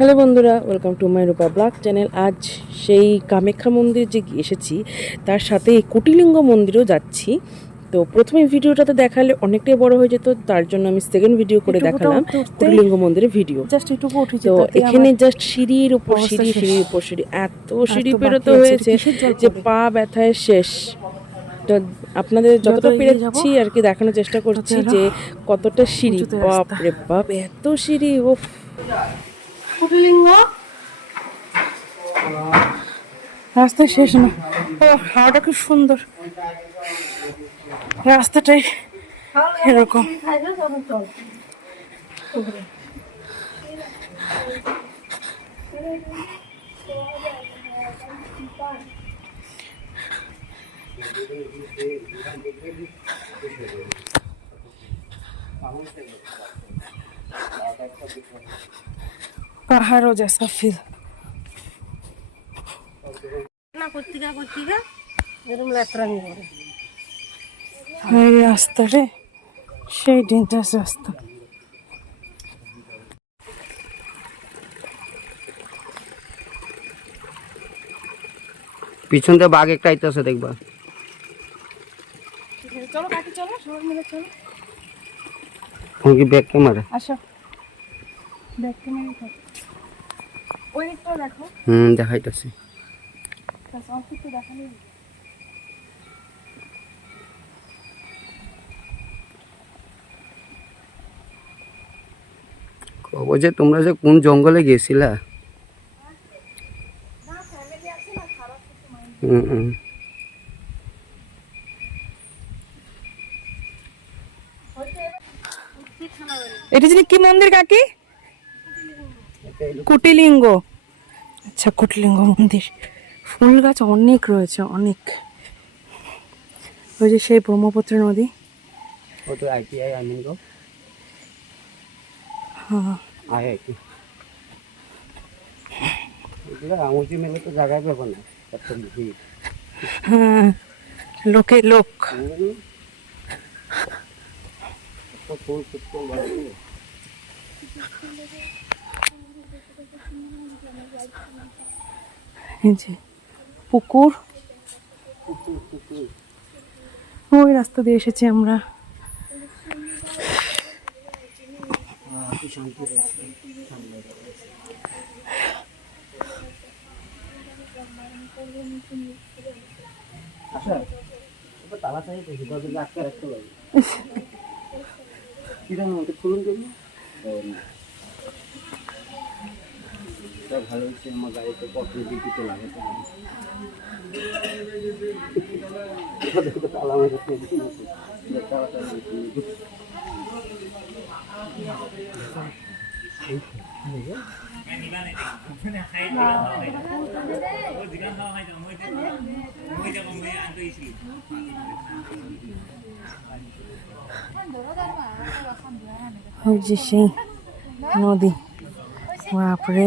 Hello বন্ধুরা welcome to my Rupa blog channel আজ সেই কামাখ্যা মন্দির যে এসেছি তার সাথে এই কুটিলিঙ্গ মন্দিরও যাচ্ছি। তো প্রথমে ভিডিওটাতে দেখালে অনেকটাই বড় হয়ে যেত তার জন্য আমি সেকেন্ড ভিডিও করে দেখালাম কুটিলিঙ্গ মন্দিরের ভিডিও তো এখানে জাস্ট সিঁড়ির উপর সিঁড়ি। সিঁড়ির উপর সিঁড়ি এত সিঁড়ি পেরোতে হয়েছে যে পা ব্যথায় শেষ। তো আপনাদের যতটা পেরেছি আর কি দেখানোর চেষ্টা করছি যে কতটা সিঁড়ি। বাপ রে বাপ এত সিঁড়ি ও রাস্তা শেষ না। ও হাওয়াটা খুব সুন্দর। রাস্তাটাই এরকম। পাহাড়ও জেসা ফিল না পত্রিকা পত্রিকা এরকম লেত্রামি এই রাস্তারে সেই ডেঞ্জারাস রাস্তা। পিছন দিয়ে বাঘ একটা আইতেছে দেখবা। চলো কাকি চলো সবাই মিলে চলো। কি ব্যাক ক্যামেরা আসো দিকটাও দেখো হুম দেখাইতেছে। দেখানো কব যে তোমরা যে কোন জঙ্গলে গেছিলা হুম হুম। এটা যিনি কি মন্দির কাকি? কুটিলিঙ্গ। আচ্ছা কুটিলিঙ্গ মন্দির। ফুল গাছ অনেক রয়েছে অনেক। ওই যে সেই ব্রহ্মপুত্র নদী। ও তো যে পুকুর। ওই রাস্তা দিয়ে এসেছি আমরা। আচ্ছা এটা ভালো হচ্ছে আমার গাড়িতে পত্র বিদ্যুতে লাগাতে হবে। ওই যে সেই নদী বাপরে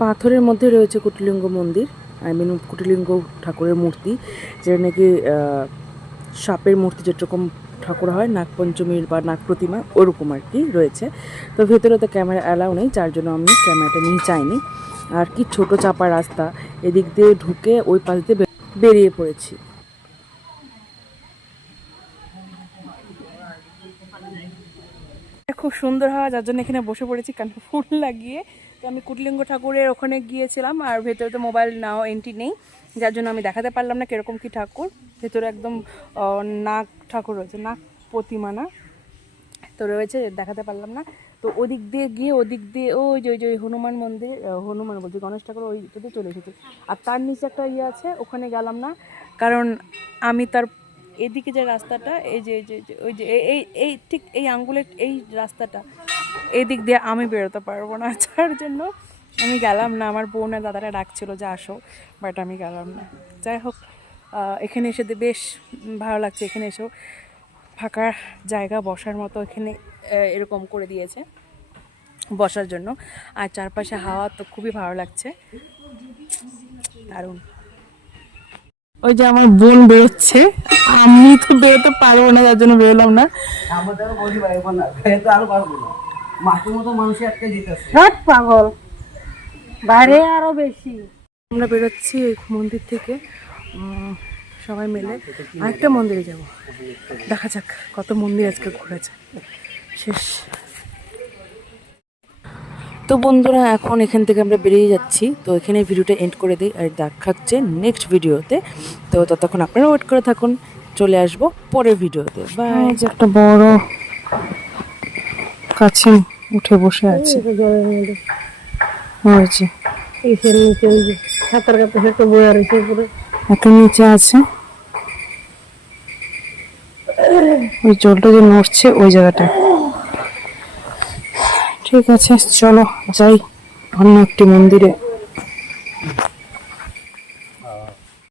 পাথরের মধ্যে রয়েছে কুটিলিঙ্গ মন্দির আই মিন কুটিলিঙ্গ ঠাকুরের মূর্তি, যেটা নাকি সাপের মূর্তি যেরকম ঠাকুর হয় নাগপঞ্চমীর বা নাগ প্রতিমা ওরকম আর কি রয়েছে। তো ভেতরে তো ক্যামেরা অ্যালাউ নেই, যার জন্য আমি ক্যামেরাটা নিয়ে চাইনি আর কি ছোট চাপা রাস্তা, এদিক দিয়ে ঢুকে ওই পাশ দিয়ে বেরিয়ে পড়েছি। খুব সুন্দর হাওয়া, যার জন্য এখানে বসে পড়েছি কানে ফুল লাগিয়ে তো আমি কুটলিঙ্গ ঠাকুরের ওখানে গিয়েছিলাম, আর ভেতরে তো মোবাইল নাও এন্ট্রি নেই, যার জন্য আমি দেখাতে পারলাম না কীরকম কি ঠাকুর। ভেতরে একদম নাক ঠাকুর রয়েছে, নাগ প্রতিমা না? তো রয়েছে, দেখাতে পারলাম না। তো ওদিক দিয়ে গিয়ে, ওদিক দিয়ে, ওই যে ওই যে, ওই হনুমান মন্দির হনুমান বলছি, গণেশ ঠাকুর ওই দিকে চলে এসেছি। আর তার নিচে একটা ইয়ে আছে, ওখানে গেলাম না, কারণ আমি তার এদিকে যে রাস্তাটা, এই যে যে, ওই যে এই এই, ঠিক এই আঙ্গুলের, এই রাস্তাটা এই দিক দিয়ে আমি বেরোতে পারব না, যার জন্য আমি গেলাম না। আমার বোন আর দাদারা ডাকছিল যে আসো বাট আমি গেলাম না। যাই হোক এখানে এসে বেশ ভালো লাগছে। এখানে এসেও ফাঁকা জায়গা বসার মতো এখানে এরকম করে দিয়েছে বসার জন্য। আর চারপাশে হাওয়া তো খুবই ভালো লাগছে। দারুণ। ওই যে আমার বোন বেরোচ্ছে। আমি তো বেরোতে পারব না, যার জন্য বেরোলাম না। মাটির মতো আটকে পাগল। বাইরে আরও বেশি। আমরা বেরোচ্ছি এই মন্দির থেকে। সবাই মিলে আরেকটা মন্দিরে যাব। দেখা যাক কত মন্দির আজকে ঘুরেছে। শেষ। তো বন্ধুরা এখন এখান থেকে আমরা বেরিয়ে যাচ্ছি। তো এখানে ভিডিওটা এন্ড করে দিই আর দেখাচ্ছে নেক্সট ভিডিওতে। তো ততক্ষণ আপনারা ওয়েট করে থাকুন। চলে আসব পরের ভিডিওতে। যে একটা বড় কাছে উঠে বসে আছে। নিচে সাঁতার কাটতে একটা বইয়া রয়েছে উপরে। একটা নিচে আছে। ওই জলটা যে নড়ছে ওই জায়গাটা। ঠিক আছে চলো যাই। অন্য একটি মন্দিরে।